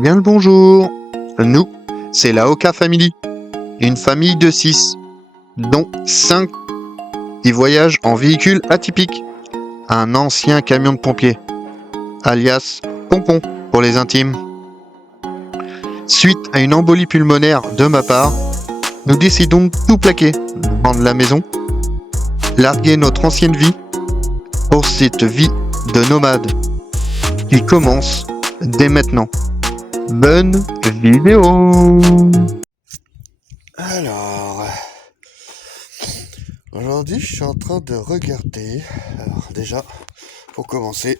Bien le bonjour. Nous, c'est la Oka Family, une famille de 6, dont 5 qui voyagent en véhicule atypique, un ancien camion de pompier, alias Pompon pour les intimes. Suite à une embolie pulmonaire de ma part, nous décidons de tout plaquer, vendre la maison, larguer notre ancienne vie pour cette vie de nomade qui commence dès maintenant. Bonne vidéo. Alors, aujourd'hui, je suis en train de regarder. Alors, déjà, pour commencer,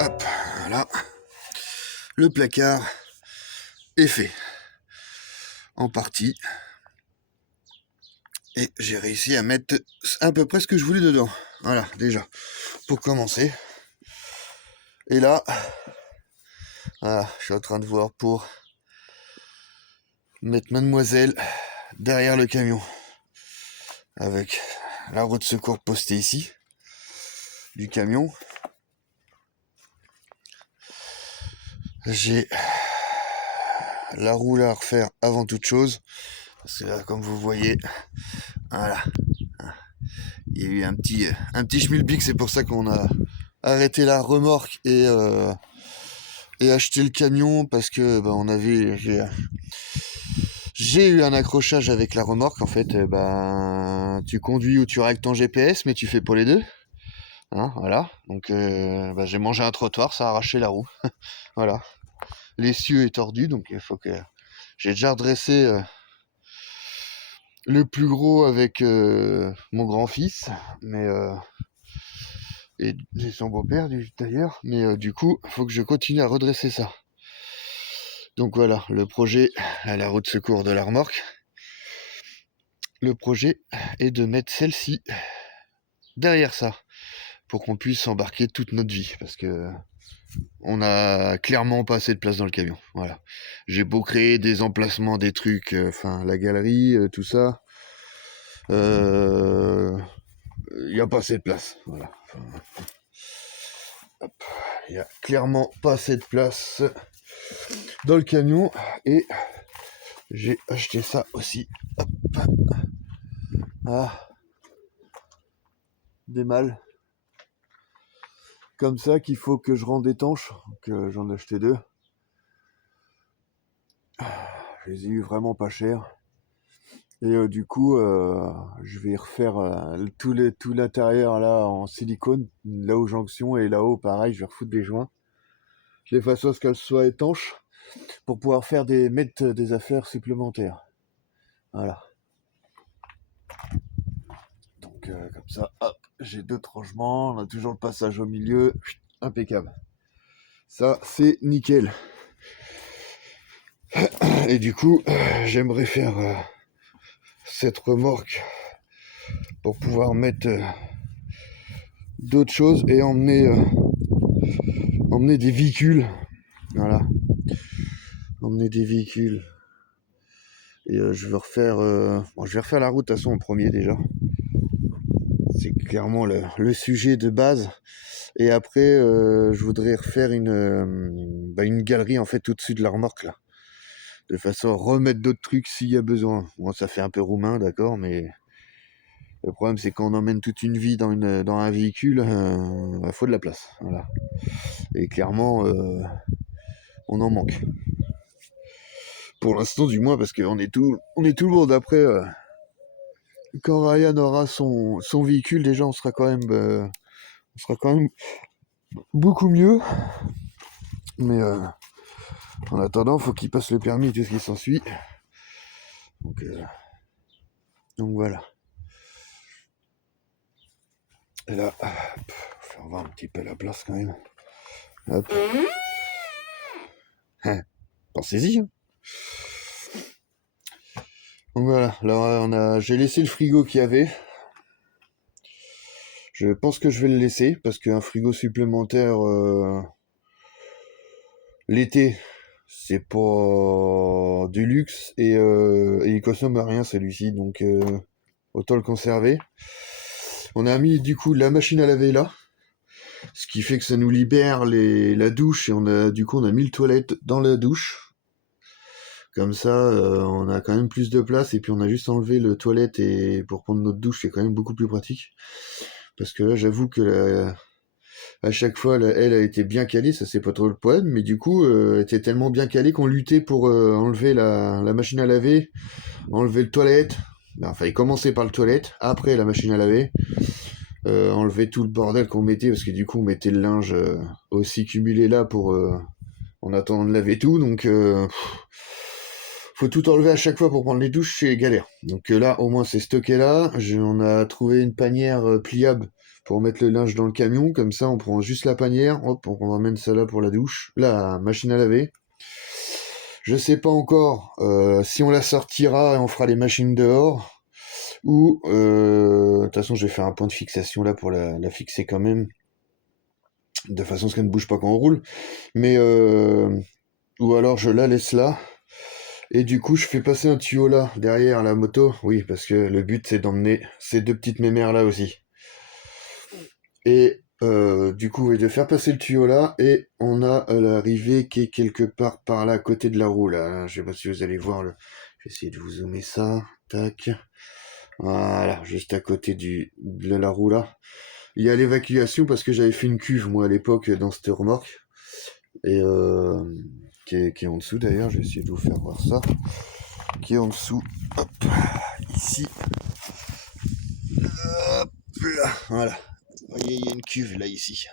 hop, voilà, le placard est fait en partie. Et j'ai réussi à mettre à peu près ce que je voulais dedans. Voilà, déjà, pour commencer. Et là, voilà, je suis en train de voir pour mettre mademoiselle derrière le camion. Avec la roue de secours postée ici, du camion. J'ai la roue à refaire avant toute chose. Parce que là, comme vous voyez, voilà. Il y a eu un petit schmilblick, c'est pour ça qu'on a arrêté la remorque et acheté le camion, parce que j'ai eu un accrochage avec la remorque. En fait, tu conduis ou tu règles ton GPS, mais tu fais pas les deux. Hein, voilà. Donc j'ai mangé un trottoir, ça a arraché la roue. Voilà. L'essieu est tordu, donc il faut que j'ai déjà redressé le plus gros avec mon grand-fils, mais et son beau-père d'ailleurs, mais du coup, il faut que je continue à redresser ça. Donc voilà, le projet à la roue de secours de la remorque. Le projet est de mettre celle-ci derrière ça, pour qu'on puisse embarquer toute notre vie, parce que on a clairement pas assez de place dans le camion. Voilà. J'ai beau créer des emplacements, des trucs, la galerie, tout ça. Il n'y a pas assez de place. Voilà. Il n'y a clairement pas assez de place dans le camion. Et j'ai acheté ça aussi. Hop. Ah. Des malles. Comme ça qu'il faut que je rende étanche. Donc j'en ai acheté 2. Je les ai eu vraiment pas cher. Et du coup, je vais refaire tout l'intérieur là en silicone, là aux jonctions, et là-haut pareil, je vais refoutre des joints. Je les façon à ce qu'elles soient étanches pour pouvoir mettre des affaires supplémentaires. Voilà. Donc comme ça, hop, j'ai 2 rangements, on a toujours le passage au milieu, impeccable. Ça, c'est nickel. Et du coup, j'aimerais faire cette remorque pour pouvoir mettre d'autres choses et emmener des véhicules. Voilà. Emmener des véhicules. Et je vais refaire la route de toute façon en premier déjà. C'est clairement le sujet de base. Et après, je voudrais refaire une galerie en fait au-dessus de la remorque là. De façon à remettre d'autres trucs s'il y a besoin. Bon, ça fait un peu roumain, d'accord, mais le problème c'est qu'on emmène toute une vie dans un véhicule, il faut de la place. Voilà. Et clairement, on en manque. Pour l'instant du moins, parce qu'on est tout le monde. Après, quand Ryan aura son véhicule, déjà on sera quand même beaucoup mieux. Mais en attendant, faut qu'il passe le permis et tout ce qui s'ensuit. Donc voilà. Et là, faut avoir un petit peu la place quand même. Hop. Pensez-y. Hein. Donc voilà. Alors j'ai laissé le frigo qu'il y avait. Je pense que je vais le laisser parce qu'un frigo supplémentaire l'été, c'est pas du luxe et il consomme rien celui-ci, donc autant le conserver. On a mis du coup la machine à laver là. Ce qui fait que ça nous libère la douche et du coup on a mis le toilette dans la douche. Comme ça, on a quand même plus de place et puis on a juste enlevé le toilette et pour prendre notre douche, c'est quand même beaucoup plus pratique. Parce que là, j'avoue que à chaque fois, elle a été bien calée, ça c'est pas trop le problème, mais du coup, elle était tellement bien calée qu'on luttait pour enlever la machine à laver, enlever le toilette. Enfin, il commençait par le toilette, après la machine à laver, enlever tout le bordel qu'on mettait, parce que du coup, on mettait le linge aussi cumulé là pour en attendant de laver tout, donc faut tout enlever à chaque fois pour prendre les douches, c'est galère. Donc là, au moins, c'est stocké là. On a trouvé une panière pliable pour mettre le linge dans le camion. Comme ça, on prend juste la panière. Hop, on ramène ça là pour la douche. La machine à laver. Je sais pas encore si on la sortira et on fera les machines dehors. Ou, de toute façon, je vais faire un point de fixation là pour la fixer quand même. De façon à ce qu'elle ne bouge pas quand on roule. Mais, ou alors je la laisse là. Et du coup, je fais passer un tuyau là, derrière la moto. Oui, parce que le but, c'est d'emmener ces deux petites mémères là aussi. Et du coup, oui, de faire passer le tuyau là. Et on a l'arrivée qui est quelque part par là, à côté de la roue là. Je sais pas si vous allez voir. Je vais essayer de vous zoomer ça. Tac. Voilà, juste à côté de la roue là. Il y a l'évacuation parce que j'avais fait une cuve, moi, à l'époque, dans cette remorque. Et qui est en dessous d'ailleurs. Je vais essayer de vous faire voir ça. Qui est en dessous. Hop, ici. Hop là, voilà. Vous voyez, il y a une cuve là, ici,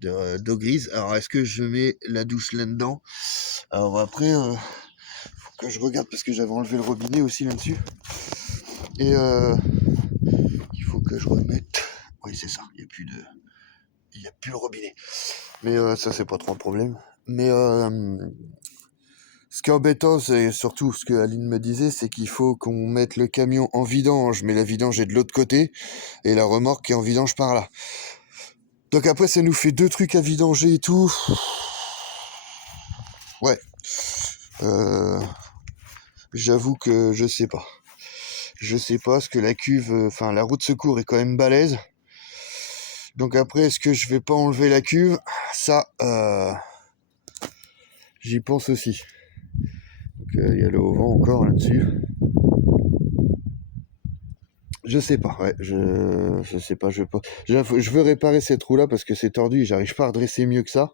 d'eau grise. Alors, est-ce que je mets la douche là-dedans? Alors après, faut que je regarde parce que j'avais enlevé le robinet aussi là-dessus. Et il faut que je remette. Oui, c'est ça, il n'y a plus le robinet. Mais ça, c'est pas trop un problème. Mais ce qui est embêtant, c'est surtout ce que Aline me disait, c'est qu'il faut qu'on mette le camion en vidange, mais la vidange est de l'autre côté, et la remorque est en vidange par là. Donc après, ça nous fait deux trucs à vidanger et tout. Ouais. J'avoue que je sais pas. Je sais pas, parce que la cuve, enfin la roue de secours est quand même balèze. Donc après, est-ce que je vais pas enlever la cuve? Ça, j'y pense aussi. Donc il y a le haut-vent encore là-dessus. Je sais pas, ouais, je sais pas, je veux réparer cette roue là parce que c'est tordu et j'arrive pas à redresser mieux que ça.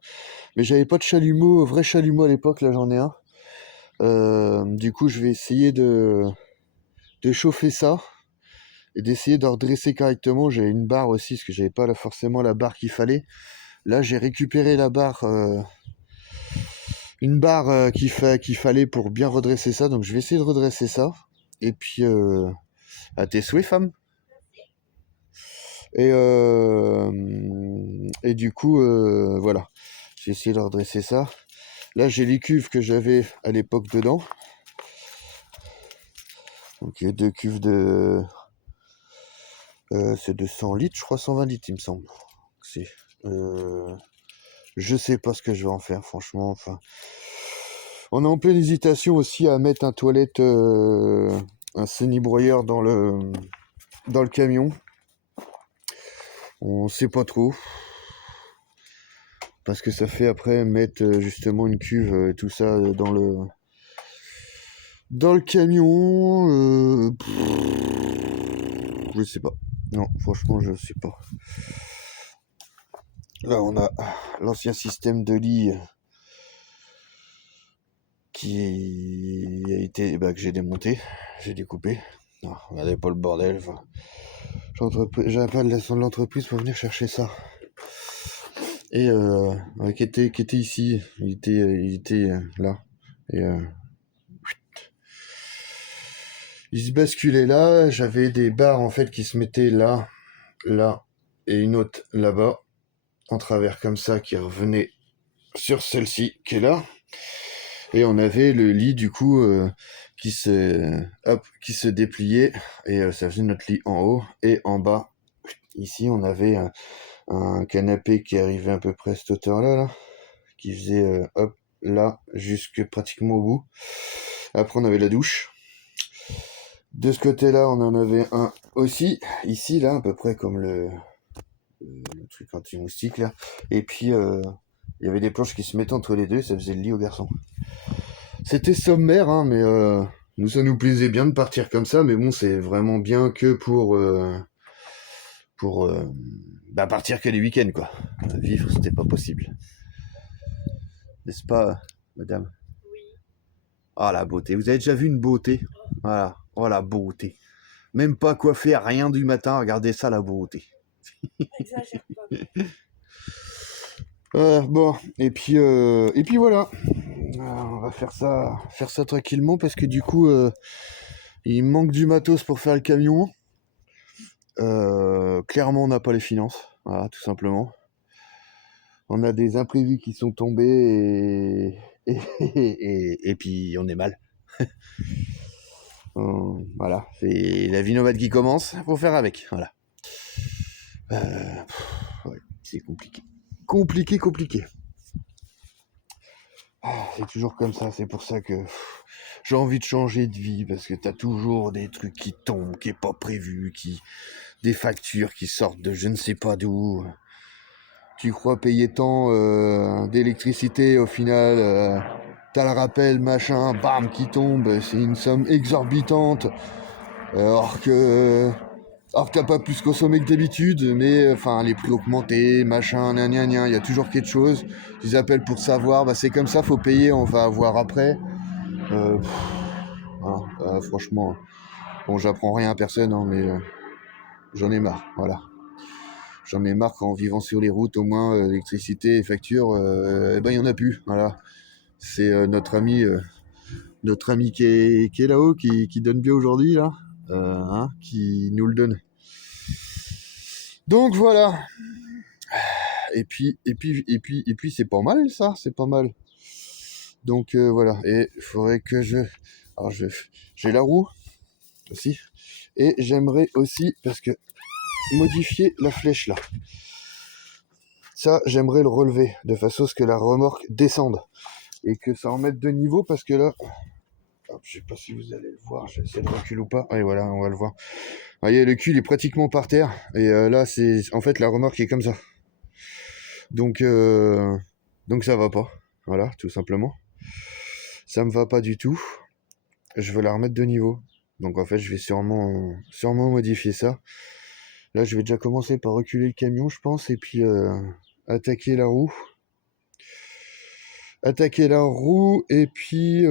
Mais j'avais pas de chalumeau, vrai chalumeau à l'époque, là j'en ai un. Du coup je vais essayer de chauffer ça et d'essayer de redresser correctement. J'avais une barre aussi parce que j'avais pas forcément la barre qu'il fallait. Là j'ai récupéré la barre, une barre qu'il fallait pour bien redresser ça. Donc je vais essayer de redresser ça. Et puis à tes souhaits, femme. Et du coup, voilà. J'ai essayé de redresser ça. Là, j'ai les cuves que j'avais à l'époque dedans. Donc, il y a deux cuves de... c'est de 100 litres, je crois, 120 litres, il me semble. Je sais pas ce que je vais en faire, franchement. Enfin, on est en pleine hésitation aussi à mettre un toilette, un semi-broyeur dans le camion. On sait pas trop. Parce que ça fait après mettre justement une cuve et tout ça dans le camion. Je sais pas. Non, franchement, je sais pas. Là, on a l'ancien système de lit qui a été, que j'ai démonté, j'ai découpé. Non, regardez pas le bordel. Enfin, j'appelle l'entreprise pour venir chercher ça. Et qui était ici, il était là. Et il se basculait là. J'avais des barres en fait qui se mettaient là, là et une autre là-bas en travers comme ça qui revenait sur celle-ci qui est là. Et on avait le lit du coup qui se dépliait et ça faisait notre lit en haut et en bas. Ici on avait un canapé qui arrivait à peu près à cette hauteur là, qui faisait là jusque pratiquement au bout. Après on avait la douche. De ce côté là on en avait un aussi, ici là à peu près comme le truc anti-moustique là. Et puis il y avait des planches qui se mettaient entre les deux, ça faisait le lit aux garçons. C'était sommaire, hein, mais nous ça nous plaisait bien de partir comme ça, mais bon, c'est vraiment bien que pour partir que les week-ends, quoi. Vivre, c'était pas possible. N'est-ce pas, madame? Oui. Ah, la beauté. Vous avez déjà vu une beauté? Voilà. Oh, la beauté. Même pas coiffé, rien du matin. Regardez ça, la beauté. Exagère pas. Bon, et puis voilà. On va faire ça tranquillement parce que du coup, il manque du matos pour faire le camion. Clairement, on n'a pas les finances. Voilà, tout simplement. On a des imprévus qui sont tombés et puis on est mal. Voilà, c'est la vie nomade qui commence, faut faire avec, voilà. Ouais, c'est compliqué. Compliqué. C'est toujours comme ça, c'est pour ça que j'ai envie de changer de vie, parce que t'as toujours des trucs qui tombent, qui est pas prévu, des factures qui sortent de je ne sais pas d'où. Tu crois payer tant d'électricité, au final, t'as le rappel, machin, bam, qui tombe, c'est une somme exorbitante, alors que t'as pas plus consommé que d'habitude, mais enfin les prix augmentés, machin, gna gna gna, il y a toujours quelque chose. Ils appellent pour savoir, c'est comme ça, faut payer, on va voir après. Voilà, franchement, bon, j'apprends rien à personne, hein, mais j'en ai marre, voilà. J'en ai marre qu'en vivant sur les routes, au moins, électricité et facture, il y en a plus, voilà. C'est notre ami qui est là-haut, qui donne bien aujourd'hui, là, qui nous le donne. Donc voilà. Et puis c'est pas mal, ça, c'est pas mal. Donc voilà, et il faudrait que alors j'ai la roue aussi, et j'aimerais aussi, parce que modifier la flèche là. Ça, j'aimerais le relever, de façon à ce que la remorque descende, et que ça en mette de niveau, parce que là, je sais pas si vous allez le voir, j'essaie de recul ou pas, et voilà, on va le voir. Vous voyez, le cul est pratiquement par terre, et là, c'est en fait la remorque est comme ça. Donc ça va pas, voilà, tout simplement. Ça me va pas du tout. Je veux la remettre de niveau. Donc en fait, je vais sûrement modifier ça. Là, je vais déjà commencer par reculer le camion, je pense, et puis attaquer la roue. Et puis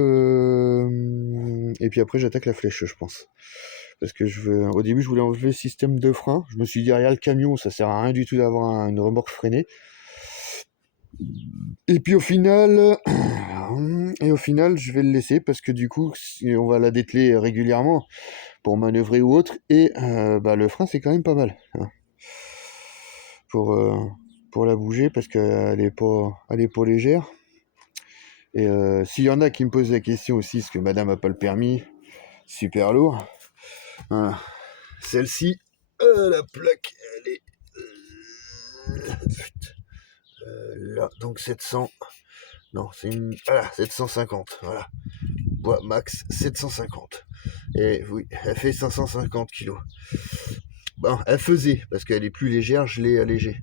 après, j'attaque la flèche, je pense. Parce que au début, je voulais enlever le système de frein. Je me suis dit, derrière le camion, ça sert à rien du tout d'avoir une remorque freinée. Et puis au final, je vais le laisser parce que du coup, on va la dételer régulièrement pour manœuvrer ou autre. Et le frein, c'est quand même pas mal, hein, pour la bouger, parce qu'elle est pas légère. Et s'il y en a qui me posent la question aussi, parce que madame n'a pas le permis, super lourd. Celle-ci, la plaque, elle est là, donc 700. Non, c'est une... Voilà, 750, voilà. Bois max 750. Et oui, elle fait 550 kg. Bon, elle faisait, parce qu'elle est plus légère, je l'ai allégée.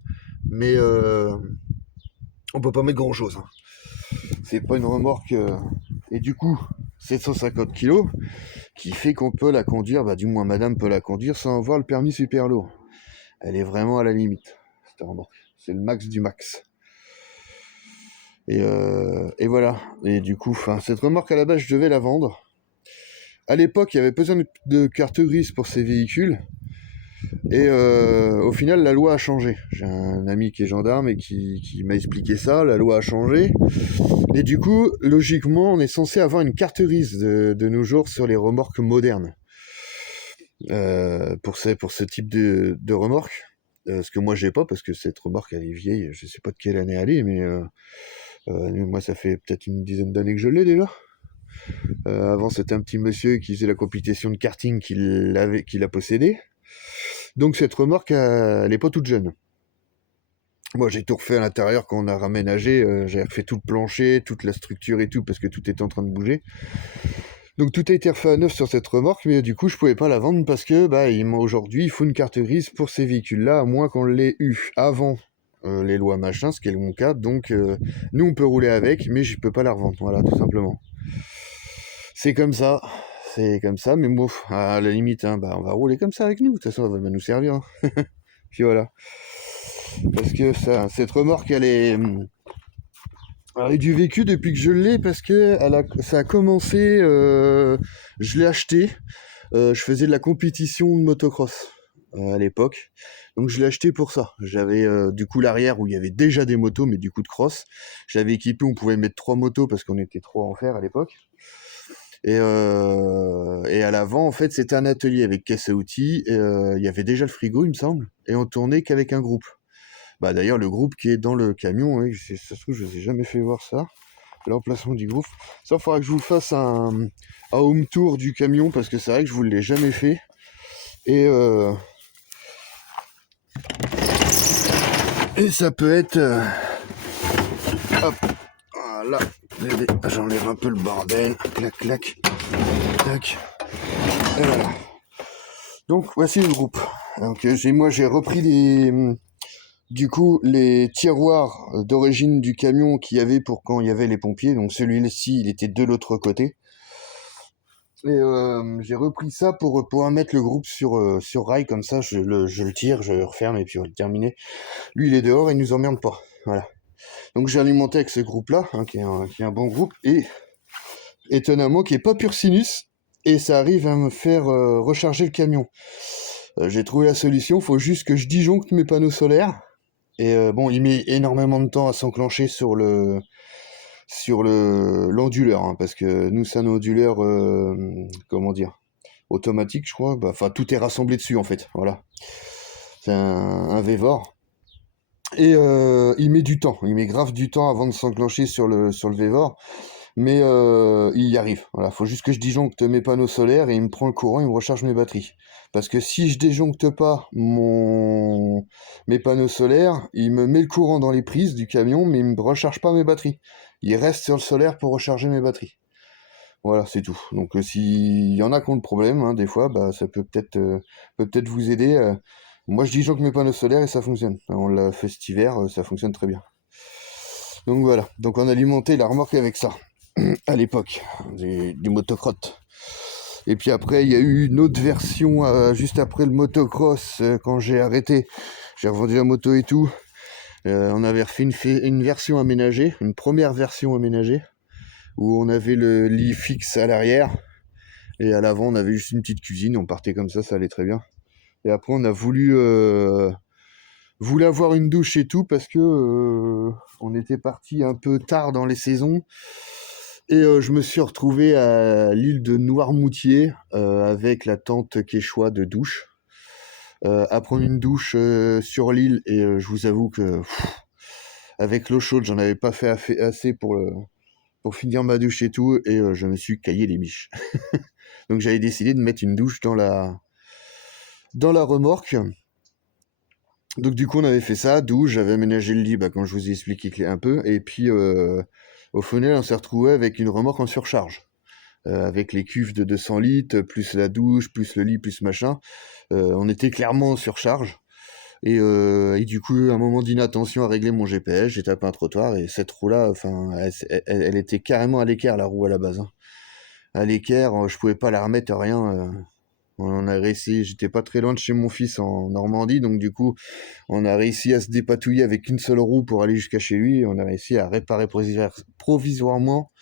Mais on peut pas mettre grand chose, hein. C'est pas une remorque. Et du coup, 750 kg, qui fait qu'on peut la conduire, du moins madame peut la conduire sans avoir le permis super lourd. Elle est vraiment à la limite, cette remorque. C'est le max du max. Et voilà. Et du coup, cette remorque à la base, je devais la vendre. À l'époque, il y avait besoin de carte grise pour ces véhicules. Et au final, la loi a changé. J'ai un ami qui est gendarme et qui m'a expliqué ça. La loi a changé. Et du coup, logiquement, on est censé avoir une carte grise de nos jours sur les remorques modernes. Pour ce type de remorque. Ce que moi, j'ai pas, parce que cette remorque, elle est vieille. Je sais pas de quelle année elle est, mais... moi, ça fait peut-être une dizaine d'années que je l'ai déjà. Avant, c'était un petit monsieur qui faisait la compétition de karting qui l'a possédé. Donc cette remorque, elle n'est pas toute jeune. Moi, j'ai tout refait à l'intérieur quand on a raménagé. J'ai refait tout le plancher, toute la structure et tout, parce que tout était en train de bouger. Donc tout a été refait à neuf sur cette remorque, mais du coup je pouvais pas la vendre parce que aujourd'hui il faut une carte grise pour ces véhicules-là, à moins qu'on l'ait eu avant les lois machin, ce qui est mon cas. Donc nous on peut rouler avec, mais je peux pas la revendre, voilà, tout simplement. C'est comme ça, mais bon, à la limite, on va rouler comme ça avec nous, de toute façon elle va nous servir. Hein. Puis voilà. Parce que cette remorque elle a du vécu depuis que je l'ai, parce que ça a commencé, je l'ai acheté, je faisais de la compétition de motocross à l'époque, donc je l'ai acheté pour ça. J'avais du coup l'arrière où il y avait déjà des motos, mais du coup de cross. Je l'avais équipé, on pouvait mettre 3 motos parce qu'on était 3 en fer à l'époque. Et à l'avant, en fait, c'était un atelier avec caisse à outils. Il y avait déjà le frigo, il me semble, et on tournait qu'avec un groupe. D'ailleurs, le groupe qui est dans le camion, hein, ça se trouve, je ne vous ai jamais fait voir ça, l'emplacement du groupe. Ça, il faudra que je vous fasse un home tour du camion, parce que c'est vrai que je vous l'ai jamais fait. Et ça peut être... Hop, voilà, j'enlève un peu le bordel, clac, clac, tac, et voilà. Donc, voici le groupe. Donc, j'ai repris les tiroirs d'origine du camion qu'il y avait pour quand il y avait les pompiers. Donc celui-ci, il était de l'autre côté. Et j'ai repris ça pour pouvoir mettre le groupe sur rail, comme ça je le tire, je le referme et puis on va le terminer. Lui, il est dehors, il nous emmerde pas. Voilà. Donc j'ai alimenté avec ce groupe-là, hein, qui est un bon groupe, et étonnamment qui est pas pur sinus, et ça arrive à me faire recharger le camion. J'ai trouvé la solution, faut juste que je disjoncte mes panneaux solaires. Et il met énormément de temps à s'enclencher sur l'onduleur, hein, parce que nous c'est un onduleur, automatique, je crois. Tout est rassemblé dessus en fait. Voilà, c'est un Vévor. Et il met du temps, il met grave du temps avant de s'enclencher sur le Vévor, mais il y arrive. Voilà, faut juste que je disjoncte mes panneaux solaires et il me prend le courant, il me recharge mes batteries. Parce que si je disjoncte pas mes panneaux solaires, il me met le courant dans les prises du camion, mais il me recharge pas mes batteries. Il reste sur le solaire pour recharger mes batteries. Voilà, c'est tout. Donc s'il y en a qui ont le problème, hein, des fois, ça peut peut-être vous aider. Moi je disjoncte mes panneaux solaires et ça fonctionne. On l'a fait cet hiver, ça fonctionne très bien. Donc voilà, donc on a alimenté la remorque avec ça, à l'époque, du motocross. Et puis après, il y a eu une autre version, juste après le motocross, quand j'ai arrêté, j'ai revendu la moto et tout. On avait refait une version aménagée, une première version aménagée, où on avait le lit fixe à l'arrière, et à l'avant, on avait juste une petite cuisine, on partait comme ça allait très bien. Et après, on a voulu avoir une douche et tout, parce que on était parti un peu tard dans les saisons. Et je me suis retrouvé à l'île de Noirmoutier avec la tente quechua de douche, à prendre une douche sur l'île, et je vous avoue que avec l'eau chaude, j'en avais pas fait assez pour finir ma douche et tout, et je me suis caillé les biches. Donc j'avais décidé de mettre une douche dans la remorque. Donc du coup on avait fait ça, douche, j'avais aménagé le lit, comme je vous ai expliqué un peu, et puis au final on s'est retrouvé avec une remorque en surcharge, avec les cuves de 200 litres, plus la douche, plus le lit, plus machin. On était clairement en surcharge, et du coup un moment d'inattention à régler mon GPS, j'ai tapé un trottoir, et cette roue là, elle était carrément à l'équerre, la roue à la base, hein. À l'équerre, je pouvais pas la remettre, rien. On a réussi, j'étais pas très loin de chez mon fils en Normandie, donc du coup, on a réussi à se dépatouiller avec une seule roue pour aller jusqu'à chez lui, et on a réussi à réparer provisoirement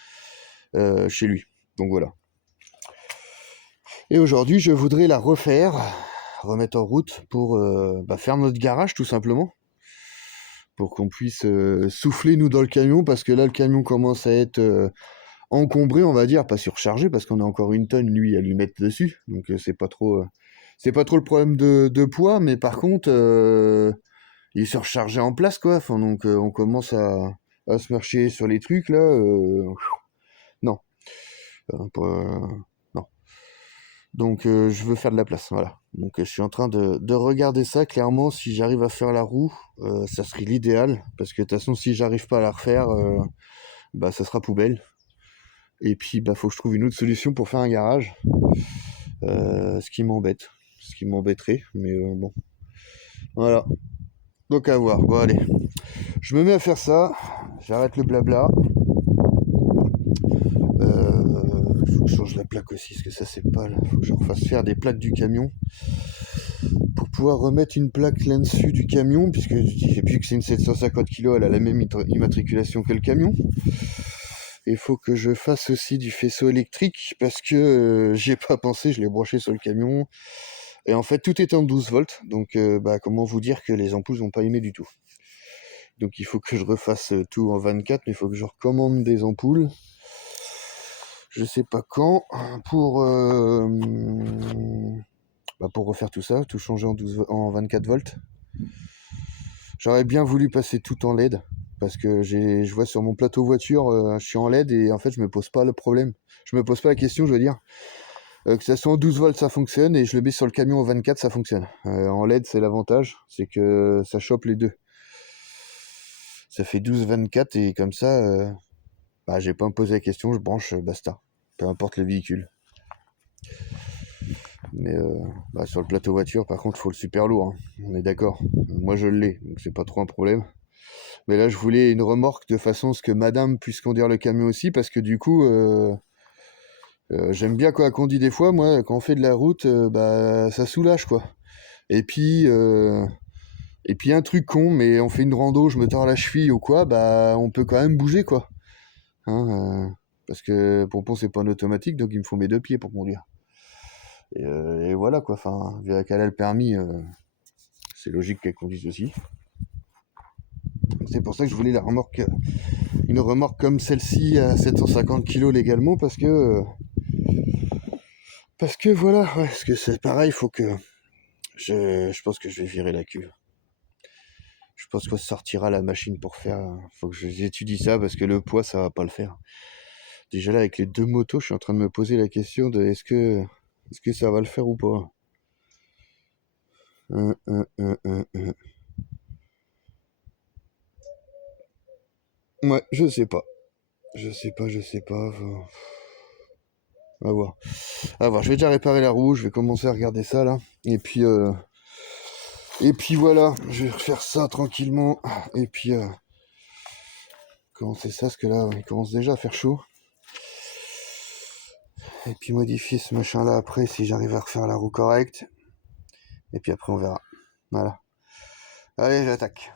chez lui. Donc voilà. Et aujourd'hui, je voudrais la remettre en route pour faire notre garage, tout simplement, pour qu'on puisse souffler, nous, dans le camion, parce que là, le camion commence à être encombré, on va dire, pas surchargé, parce qu'on a encore une tonne, lui, à lui mettre dessus, donc c'est pas trop le problème de poids, mais par contre il est surchargé en place, quoi. Donc on commence à se marcher sur les trucs là, non, non. Donc je veux faire de la place, voilà. Donc je suis en train de regarder ça. Clairement, si j'arrive à faire la roue, ça serait l'idéal, parce que de toute façon, si j'arrive pas à la refaire, ça sera poubelle. Et puis bah faut que je trouve une autre solution pour faire un garage. Ce qui m'embête. Ce qui m'embêterait. Mais bon. Voilà. Donc à voir. Bon allez. Je me mets à faire ça. J'arrête le blabla. Faut que je change la plaque aussi, parce que ça c'est pas là. Faut que je refasse faire des plaques du camion pour pouvoir remettre une plaque là-dessus du camion, puisque vu que c'est une 750 kg, elle a la même immatriculation que le camion. Il faut que je fasse aussi du faisceau électrique, parce que j'y ai pas pensé, je l'ai branché sur le camion. Et en fait, tout est en 12 volts, donc comment vous dire que les ampoules n'ont pas aimé du tout. Donc il faut que je refasse tout en 24, mais il faut que je recommande des ampoules. Je sais pas quand, pour refaire tout ça, tout changer en 24 volts. J'aurais bien voulu passer tout en LED, parce que je vois sur mon plateau voiture, je suis en LED et en fait je me pose pas le problème. Je me pose pas la question, je veux dire. Que ça soit en 12 volts ça fonctionne, et je le mets sur le camion en 24 ça fonctionne. En LED c'est l'avantage, c'est que ça chope les deux. Ça fait 12-24 et comme ça, j'ai pas à me poser la question, je branche, basta. Peu importe le véhicule. Mais sur le plateau voiture, par contre, il faut le super lourd. Hein. On est d'accord. Moi, je l'ai, donc c'est pas trop un problème. Mais là, je voulais une remorque de façon à ce que madame puisse conduire le camion aussi, parce que du coup, j'aime bien quoi conduire des fois. Moi, quand on fait de la route, ça soulage, quoi. Et puis un truc con, mais on fait une rando, je me tords la cheville ou quoi, on peut quand même bouger, quoi. Hein, parce que Pompon, c'est pas un automatique, donc il me faut mes deux pieds pour conduire. Et voilà quoi, enfin, vu qu'elle a le permis, c'est logique qu'elle conduise aussi. C'est pour ça que je voulais une remorque comme celle-ci à 750 kg légalement, parce que voilà, ouais, parce que c'est pareil, faut que je pense que je vais virer la cuve. Je pense qu'on sortira la machine pour faire. Faut que j'étudie ça, parce que le poids ça va pas le faire. Déjà là avec les deux motos, je suis en train de me poser la question de est-ce que ça va le faire ou pas. Ouais, je sais pas. Je sais pas. À voir. Je vais déjà réparer la roue, je vais commencer à regarder ça là. Et puis voilà, je vais refaire ça tranquillement. Et puis commencer ça, parce que là, il commence déjà à faire chaud. Et puis modifier ce machin là après, si j'arrive à refaire la roue correcte. Et puis après on verra. Voilà. Allez, j'attaque.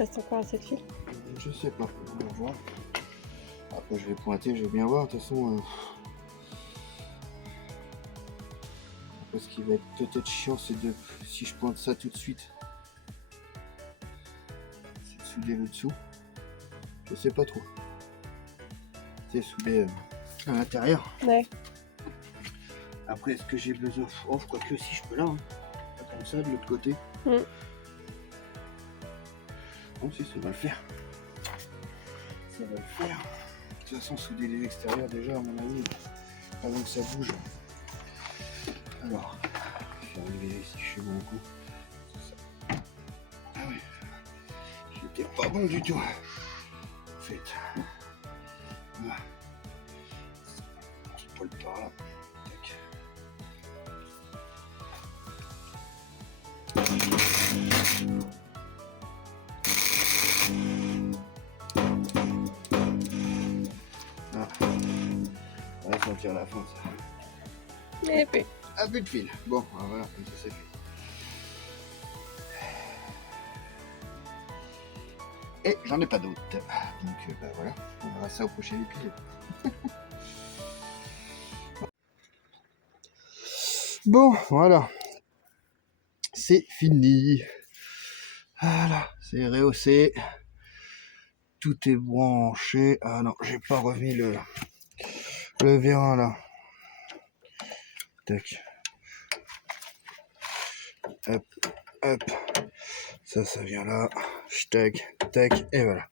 reste encore assez de fil. Je sais pas, on va voir. Après je vais pointer, je vais bien voir. De toute façon, après, ce qui va être peut-être chiant, c'est de, si je pointe ça tout de suite, c'est de souder le dessous. Je sais pas trop. C'est souder à l'intérieur. Ouais. Après, est-ce que j'ai besoin? Oh, je crois que si je peux là. Hein. Pas comme ça, de l'autre côté. Mm. Bon, si, ça va le faire. Ça va le faire. De toute façon, souder les extérieurs, déjà, à mon avis, avant que ça bouge. Alors, je vais arriver ici chez mon coup. Ah oui, j'étais pas bon du tout. En fait, voilà. Petit poil par là. Tac. Ah, on va sentir la fin, ça. Et puis, Un but de fil. Bon, voilà, comme ça c'est fait. Et j'en ai pas d'autres. Donc bah voilà, on verra ça au prochain épisode. Bon, voilà. C'est fini. Voilà, c'est rehaussé. Tout est branché. Ah non, j'ai pas remis le vérin là. Tac. Hop, hop. Ça vient là. Tac, tac, et voilà.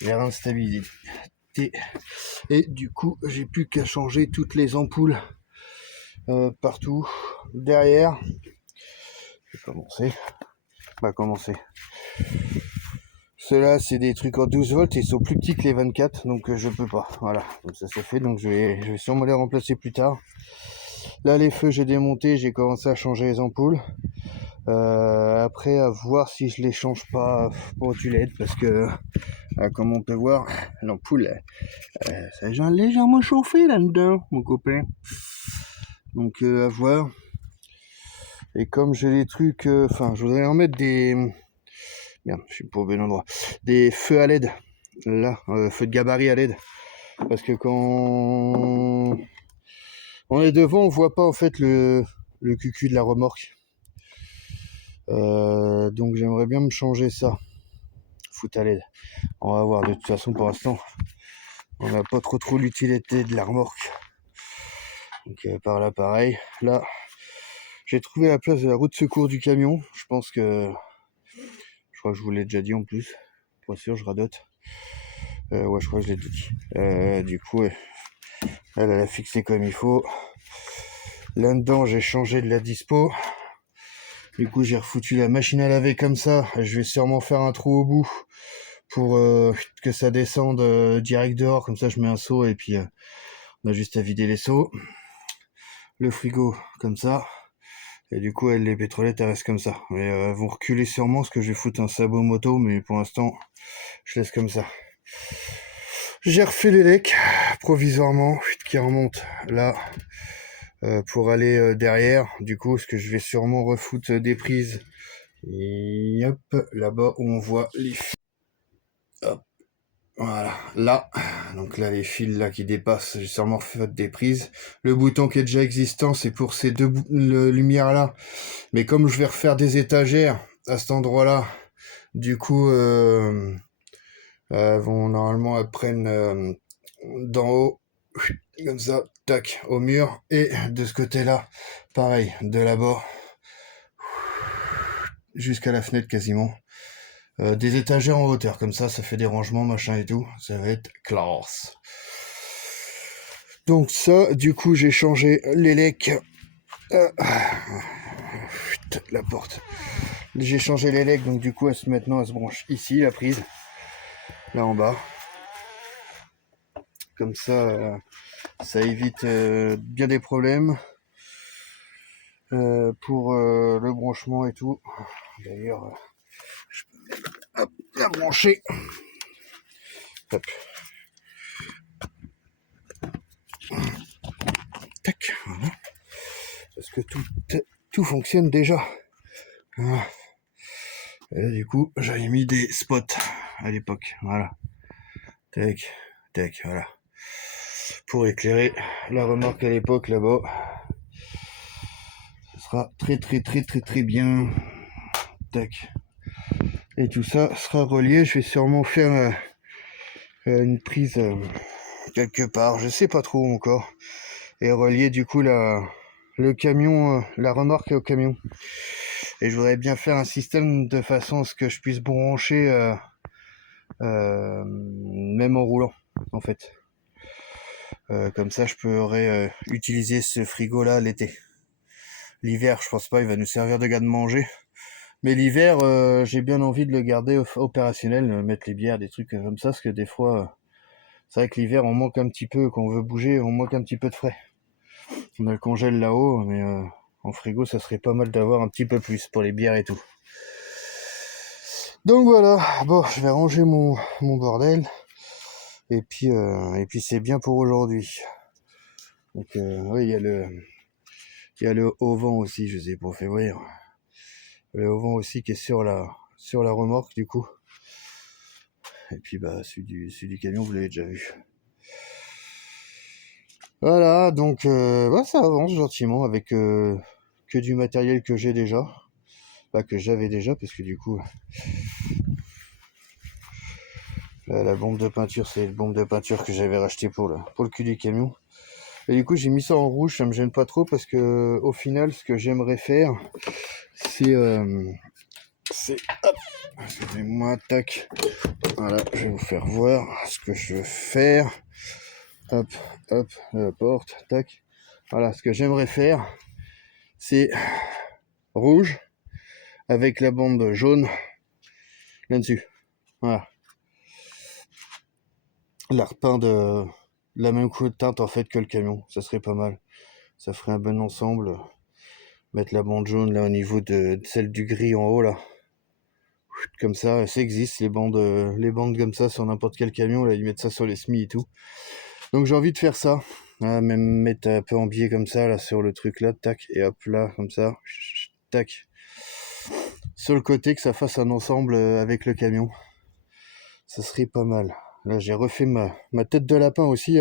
Vérin de stabilité. Et du coup, j'ai plus qu'à changer toutes les ampoules partout. Derrière. Je vais commencer. On va commencer. Ceux-là, c'est des trucs en 12 volts, ils sont plus petits que les 24, donc je peux pas. Voilà, donc ça c'est fait, donc je vais sûrement les remplacer plus tard. Là, les feux, j'ai démonté, j'ai commencé à changer les ampoules. Après, à voir si je les change pas pour du LED, parce que, comme on peut voir, l'ampoule, ça a légèrement chauffé là-dedans, mon copain. Donc, à voir. Et comme j'ai les trucs, je voudrais en mettre des... Merde, je suis pas au bon endroit. Des feux à LED. Là, feux de gabarit à LED. Parce que quand on est devant, on voit pas en fait le cucu de la remorque. Donc j'aimerais bien me changer ça. Foot à LED. On va voir. De toute façon, pour l'instant, on n'a pas trop l'utilité de la remorque. Donc par là, pareil. Là, j'ai trouvé la place de la roue de secours du camion. Je pense que... Je crois que je vous l'ai déjà dit en plus. Pas sûr, je radote. Ouais, je crois que je l'ai dit. Du coup, ouais, elle a fixé comme il faut. Là-dedans, j'ai changé de la dispo. Du coup, j'ai refoutu la machine à laver comme ça. Je vais sûrement faire un trou au bout pour que ça descende direct dehors. Comme ça, je mets un seau et puis on a juste à vider les seaux. Le frigo, comme ça. Et du coup, les pétrolettes, elles restent comme ça. Mais elles vont reculer sûrement parce que je vais foutre un sabot moto. Mais pour l'instant, je laisse comme ça. J'ai refait les lecs provisoirement qui remontent là pour aller derrière. Du coup, ce que je vais sûrement refoutre des prises. Et hop, là-bas où on voit les fils. Hop, voilà, là. Donc là, les fils là qui dépassent, j'ai sûrement refait des prises. Le bouton qui est déjà existant, c'est pour ces deux lumières là. Mais comme je vais refaire des étagères à cet endroit-là, du coup, vont normalement elles prennent d'en haut, comme ça, tac, au mur, et de ce côté-là, pareil, de là-bas, jusqu'à la fenêtre quasiment. Des étagères en hauteur, comme ça fait des rangements, machin et tout, ça va être classe. Donc ça, du coup, j'ai changé les lecs. La porte. J'ai changé les lecs, donc du coup, maintenant, elle se branche ici, la prise, là en bas. Comme ça, ça évite bien des problèmes pour le branchement et tout. D'ailleurs, je peux même la brancher. Hop. Tac, voilà. Parce que tout fonctionne déjà. Voilà. Et là, du coup, j'avais mis des spots à l'époque. Voilà. Tac, tac, voilà. Pour éclairer la remorque à l'époque là-bas. Ce sera très bien. Tac. Et tout ça sera relié. Je vais sûrement faire une prise quelque part. Je sais pas trop encore. Et relier du coup le camion, la remorque au camion. Et je voudrais bien faire un système de façon à ce que je puisse brancher même en roulant, en fait. Comme ça, je pourrais utiliser ce frigo-là l'été. L'hiver, je pense pas, il va nous servir de garde-manger. Mais l'hiver, j'ai bien envie de le garder opérationnel, mettre les bières, des trucs comme ça, parce que des fois, c'est vrai que l'hiver, on manque un petit peu, quand on veut bouger, on manque un petit peu de frais. On a le congèle là-haut, mais en frigo, ça serait pas mal d'avoir un petit peu plus pour les bières et tout. Donc voilà, bon, je vais ranger mon bordel. Et puis c'est bien pour aujourd'hui. Donc oui, il y a le auvent aussi, je sais pas fait voir. Le auvent aussi qui est sur la remorque du coup. Et puis bah celui du camion, vous l'avez déjà vu. Voilà, donc bah, ça avance gentiment avec que du matériel que j'ai déjà. Bah que j'avais déjà, parce que du coup la bombe de peinture, c'est une bombe de peinture que j'avais racheté pour le cul du camion. Et du coup j'ai mis ça en rouge, ça me gêne pas trop parce que au final ce que j'aimerais faire c'est hop, excusez-moi, tac, voilà, je vais vous faire voir ce que je veux faire. Hop, hop, la porte, tac. Voilà, ce que j'aimerais faire, c'est rouge avec la bande jaune là-dessus. Voilà. La repeindre de la même couleur de teinte en fait que le camion, ça serait pas mal. Ça ferait un bon ensemble. Mettre la bande jaune là au niveau de celle du gris en haut là. Comme ça existe les bandes comme ça sur n'importe quel camion, là ils mettent ça sur les SMI et tout. Donc j'ai envie de faire ça. Voilà, même mettre un peu en biais comme ça là sur le truc là, tac, et hop là, comme ça, tac. Sur le côté, que ça fasse un ensemble avec le camion. Ça serait pas mal. Là j'ai refait ma tête de lapin aussi.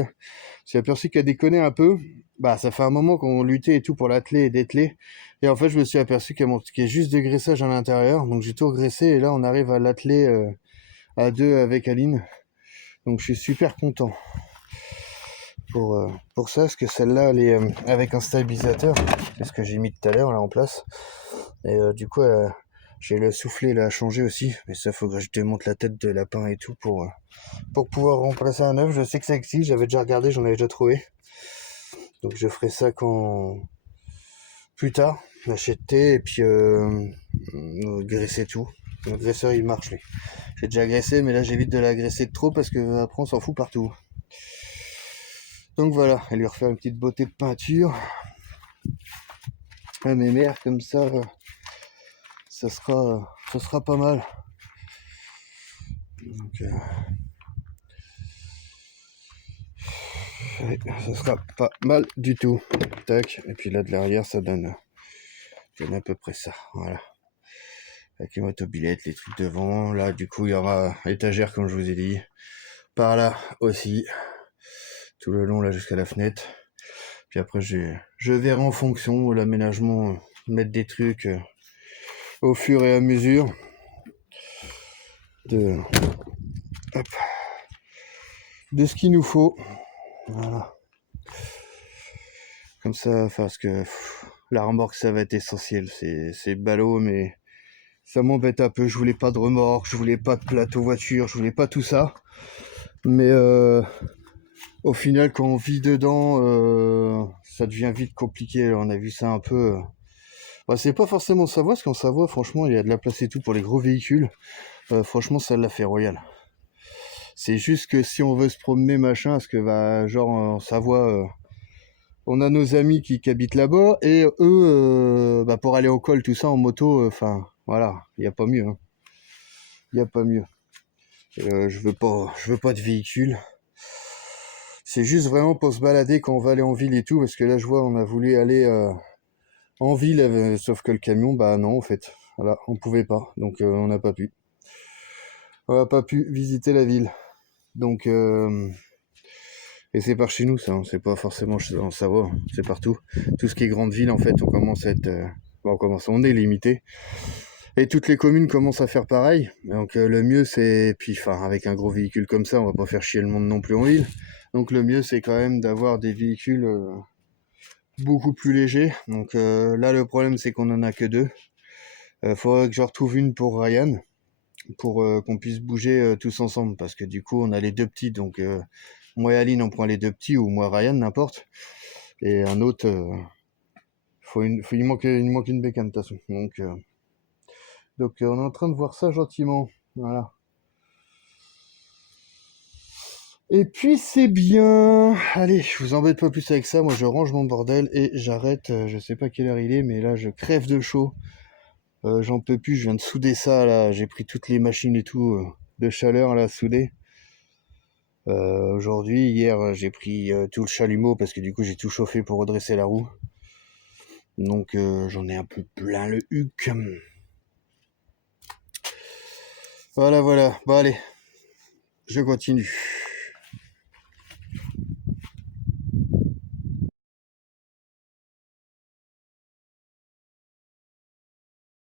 J'ai aperçu qu'elle déconnait un peu. Bah ça fait un moment qu'on luttait et tout pour l'atteler et dételer. Et en fait je me suis aperçu qu'il y a juste de graissage à l'intérieur. Donc j'ai tout regraissé et là on arrive à l'atteler à deux avec Aline. Donc je suis super content pour ça, parce que celle-là elle est avec un stabilisateur. C'est ce que j'ai mis tout à l'heure là en place. Et du coup j'ai le soufflet là à changer aussi. Mais ça faut que je démonte la tête de lapin et tout pour pouvoir remplacer un neuf. Je sais que ça existe, j'avais déjà regardé, j'en avais déjà trouvé. Donc je ferai ça quand plus tard, acheter et puis graisser tout. Le graisseur il marche lui. J'ai déjà graissé, mais là j'évite de la graisser de trop parce que après on s'en fout partout. Donc voilà, et lui refaire une petite beauté de peinture. À mes mères comme ça, ça sera pas mal. Donc, ouais, ça sera pas mal du tout. Tac, et puis là de l'arrière ça donne à peu près ça. Voilà. Avec les motobilettes, les trucs devant. Là, du coup, il y aura étagère, comme je vous ai dit. Par là aussi. Tout le long, là, jusqu'à la fenêtre. Puis après, je verrai en fonction de l'aménagement, mettre des trucs au fur et à mesure. De ce qu'il nous faut. Voilà. Comme ça, parce que la remorque, ça va être essentiel. C'est ballot, mais ça m'embête un peu. Je voulais pas de remorque, je voulais pas de plateau voiture, je voulais pas tout ça. Mais au final, quand on vit dedans, ça devient vite compliqué. On a vu ça un peu. Bah, c'est pas forcément Savoie, parce qu'en Savoie, franchement, il y a de la place et tout pour les gros véhicules. Franchement, ça l'a fait royal. C'est juste que si on veut se promener, machin, parce que, bah, genre, en Savoie, on a nos amis qui habitent là-bas, et eux, bah, pour aller au col, tout ça, en moto, enfin, voilà, il n'y a pas mieux. Hein. Il n'y a pas mieux. Je veux pas de véhicule. C'est juste vraiment pour se balader quand on va aller en ville et tout, parce que là je vois on a voulu aller en ville, sauf que le camion, bah non en fait. Voilà, on pouvait pas, donc on n'a pas pu. On n'a pas pu visiter la ville. Donc, et c'est par chez nous, ça, hein, c'est pas forcément en Savoie, hein, c'est partout. Tout ce qui est grande ville, en fait, on commence à être... on est limité. Et toutes les communes commencent à faire pareil. Donc le mieux, c'est... Puis, enfin, avec un gros véhicule comme ça, on va pas faire chier le monde non plus en ville. Donc le mieux, c'est quand même d'avoir des véhicules beaucoup plus légers. Donc là, le problème, c'est qu'on en a que 2. Faudrait que je retrouve une pour Ryan, pour qu'on puisse bouger tous ensemble, parce que du coup, on a les 2 petits, donc moi et Aline, on prend les 2 petits, ou moi Ryan, n'importe. Et un autre, il manque une bécane, de toute façon. Donc on est en train de voir ça gentiment. Voilà. Et puis c'est bien. Allez, je vous embête pas plus avec ça. Moi, je range mon bordel et j'arrête. Je sais pas quelle heure il est, mais là, je crève de chaud. J'en peux plus. Je viens de souder ça là. J'ai pris toutes les machines et tout de chaleur là, soudées. Aujourd'hui, hier, j'ai pris tout le chalumeau parce que du coup, j'ai tout chauffé pour redresser la roue. Donc, j'en ai un peu plein le huc. Voilà. Bon, allez, je continue.